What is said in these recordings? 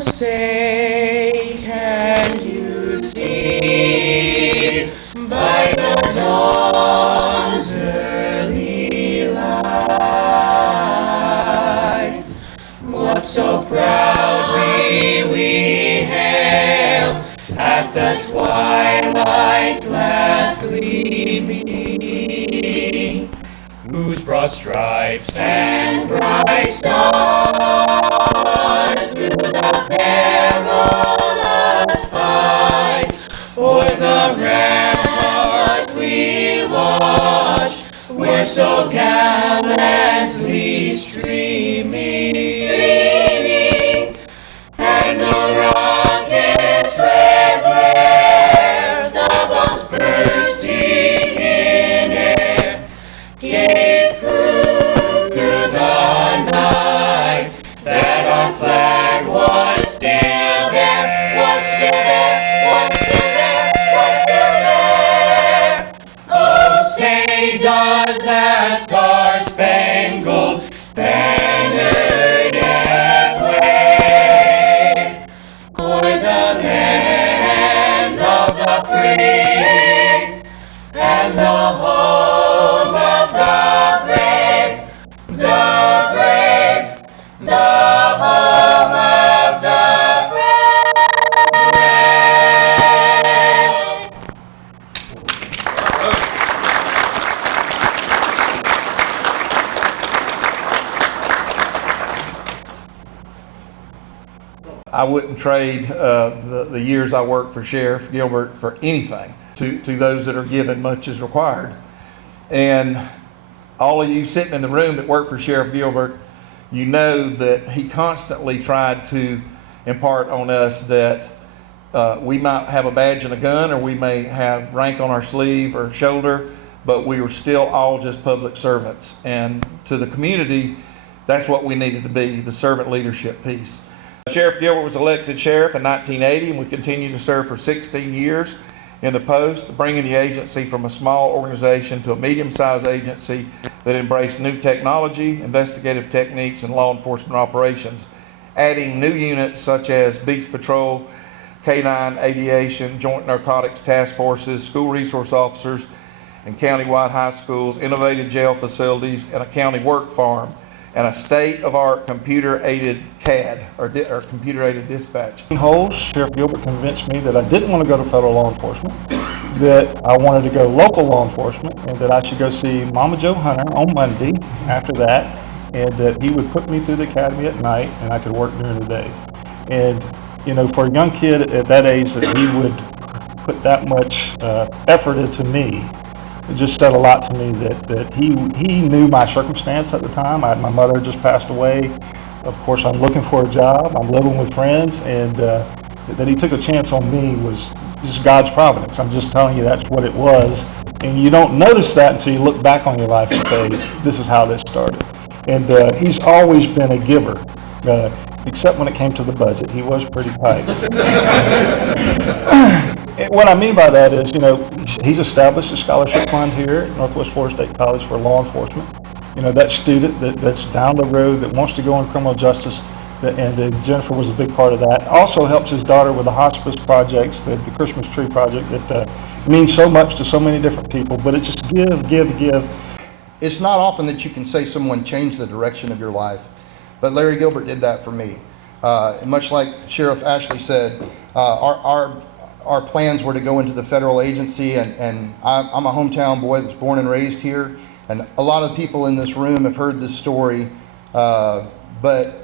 say, can you see by the dawn's early light what so proudly we hailed at the twilight's last gleaming, whose broad stripes and bright stars through the perilous fight o'er the ramparts we watched were so gallantly streaming, and the rocket's red glare, the bombs bursting in air, gave proof through the night that our flag was still there, was still there, was still there, was still there. Oh, say does that star-spangled banner yet wave o'er the land of the free and the home of the brave, the brave, the home of the brave. I wouldn't trade the years I worked for Sheriff Gilbert for anything. To those that are given, much is required. And all of you sitting in the room that work for Sheriff Gilbert, you know that he constantly tried to impart on us that we might have a badge and a gun, or we may have rank on our sleeve or shoulder, but we were still all just public servants. And to the community, that's what we needed to be, the servant leadership piece. Sheriff Gilbert was elected sheriff in 1980, and we continued to serve for 16 years in the post, bringing the agency from a small organization to a medium-sized agency that embraced new technology, investigative techniques, and law enforcement operations, adding new units such as Beach Patrol, K-9 Aviation, Joint Narcotics Task Forces, school resource officers, and countywide high schools, innovative jail facilities, and a county work farm, and a state-of-art computer-aided CAD, or computer-aided dispatch. Holes, Sheriff Gilbert convinced me that I didn't want to go to federal law enforcement, that I wanted to go local law enforcement, and that I should go see Mama Joe Hunter on Monday after that, and that he would put me through the academy at night and I could work during the day. And, you know, for a young kid at that age, that he would put that much effort into me, it just said a lot to me that he knew my circumstance at the time. My mother had just passed away. Of course, I'm looking for a job. I'm living with friends, and that he took a chance on me was just God's providence. I'm just telling you that's what it was. And you don't notice that until you look back on your life and say, this is how this started. And he's always been a giver, except when it came to the budget. He was pretty tight. What I mean by that is, you know, he's established a scholarship fund here at Northwest Florida State College for law enforcement. You know, that student that's down the road that wants to go in criminal justice, and Jennifer was a big part of that. Also helps his daughter with the hospice projects, the Christmas tree project that means so much to so many different people, but it just give. It's not often that you can say someone changed the direction of your life, but Larry Gilbert did that for me. Much like Sheriff Ashley said, our plans were to go into the federal agency, and I'm a hometown boy that's born and raised here, and a lot of people in this room have heard this story, but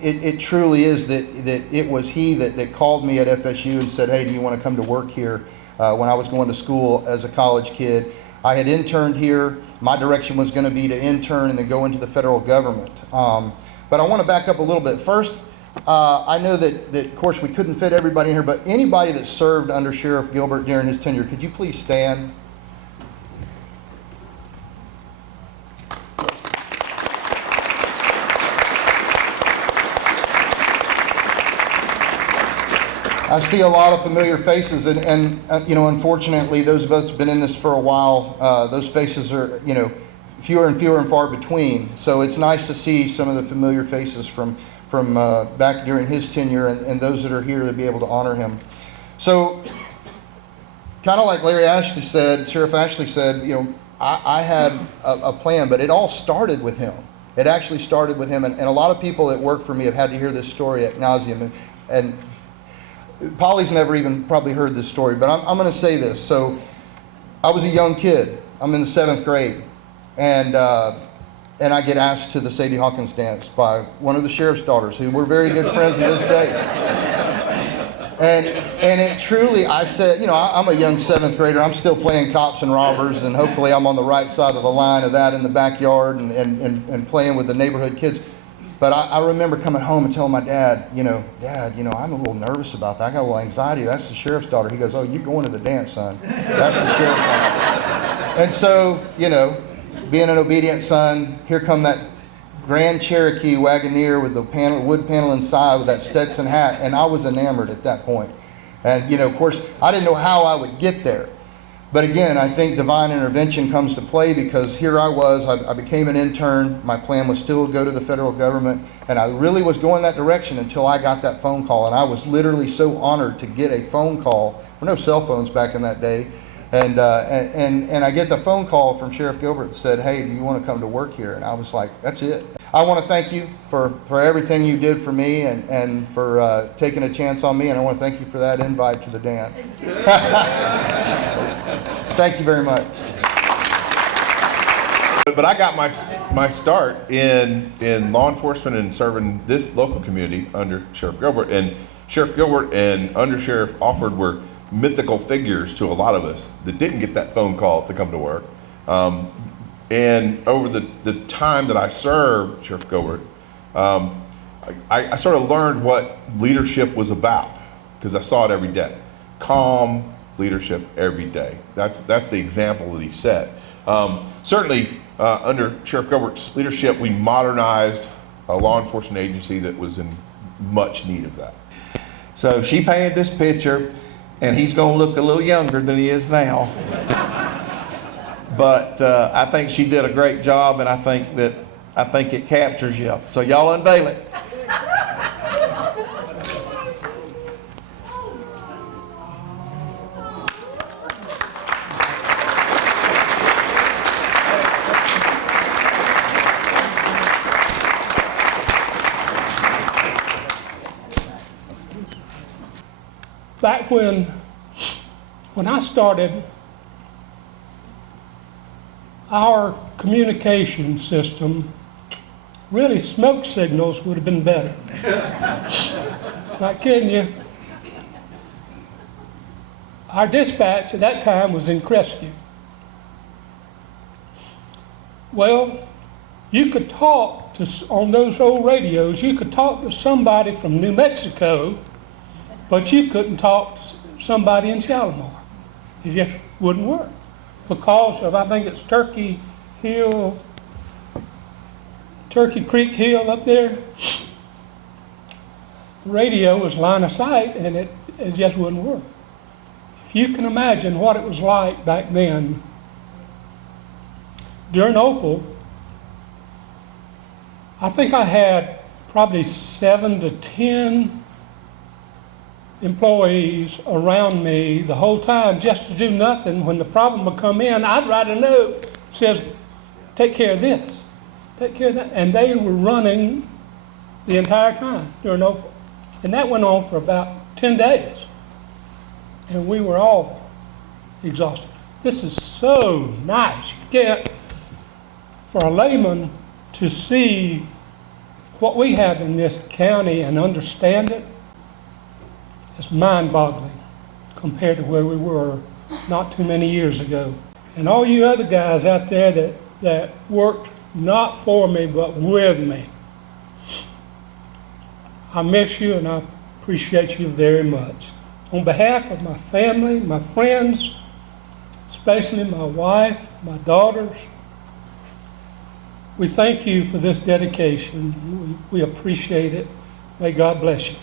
it truly is that it was he that called me at FSU and said, hey, do you want to come to work here? When I was going to school as a college kid, I had interned here. My direction was going to be to intern and then go into the federal government. But I want to back up a little bit. First, I know that of course we couldn't fit everybody in here, but anybody that served under Sheriff Gilbert during his tenure, could you please stand? I see a lot of familiar faces, and you know, unfortunately, those of us who've been in this for a while, those faces are, you know, fewer and far between. So it's nice to see some of the familiar faces from back during his tenure, and those that are here to be able to honor him. So, kind of like Larry Ashley said, Sheriff Ashley said, you know, I had a plan, but it all started with him. It actually started with him, and a lot of people that work for me have had to hear this story ad nauseum, and Polly's never even probably heard this story, but I'm going to say this. So, I was a young kid. I'm in the 7th grade, and I get asked to the Sadie Hawkins dance by one of the sheriff's daughters, who we're very good friends to this day. And it truly, I said, you know, I'm a young 7th grader. I'm still playing cops and robbers, and hopefully I'm on the right side of the line of that in the backyard and playing with the neighborhood kids. But I remember coming home and telling my dad, Dad, I'm a little nervous about that. I got a little anxiety. That's the sheriff's daughter. He goes, oh, you're going to the dance, son. That's the sheriff's daughter. And so, being an obedient son, here come that Grand Cherokee Wagoneer with the wood panel inside with that Stetson hat, and I was enamored at that point. And, of course, I didn't know how I would get there. But again, I think divine intervention comes to play, because here I was, I became an intern. My plan was still to go to the federal government, and I really was going that direction until I got that phone call. And I was literally so honored to get a phone call. There were no cell phones back in that day. And I get the phone call from Sheriff Gilbert that said, hey, do you want to come to work here? And I was like, that's it. I want to thank you for everything you did for me and for taking a chance on me. And I want to thank you for that invite to the dance. Thank you very much. But I got my start in law enforcement and serving this local community under Sheriff Gilbert. And Sheriff Gilbert and Undersheriff Offord were mythical figures to a lot of us that didn't get that phone call to come to work. And over the time that I served Sheriff Gilbert, I sort of learned what leadership was about, because I saw it every day. Calm leadership every day. That's the example that he set. Certainly, under Sheriff Gilbert's leadership, we modernized a law enforcement agency that was in much need of that. So she painted this picture, and he's going to look a little younger than he is now. But I think she did a great job, and I think it captures you. So y'all unveil it. Back when I started, our communication system, really smoke signals would have been better. Not kidding you. Our dispatch at that time was in Crestview. Well, you could talk to, on those old radios, you could talk to somebody from New Mexico, but you couldn't talk to somebody in Shalimar. It just wouldn't work because of, I think it's Turkey Creek Hill up there. Radio was line of sight, and it just wouldn't work. If you can imagine what it was like back then, during Opal, I think I had probably 7 to 10 employees around me the whole time just to do nothing. When the problem would come in, I'd write a note that says, take care of this, take care of that. And they were running the entire time during Opal. And that went on for about 10 days. And we were all exhausted. This is so nice. You get, for a layman to see what we have in this county and understand it, it's mind-boggling compared to where we were not too many years ago. And all you other guys out there that worked not for me but with me, I miss you and I appreciate you very much. On behalf of my family, my friends, especially my wife, my daughters, we thank you for this dedication. We appreciate it. May God bless you.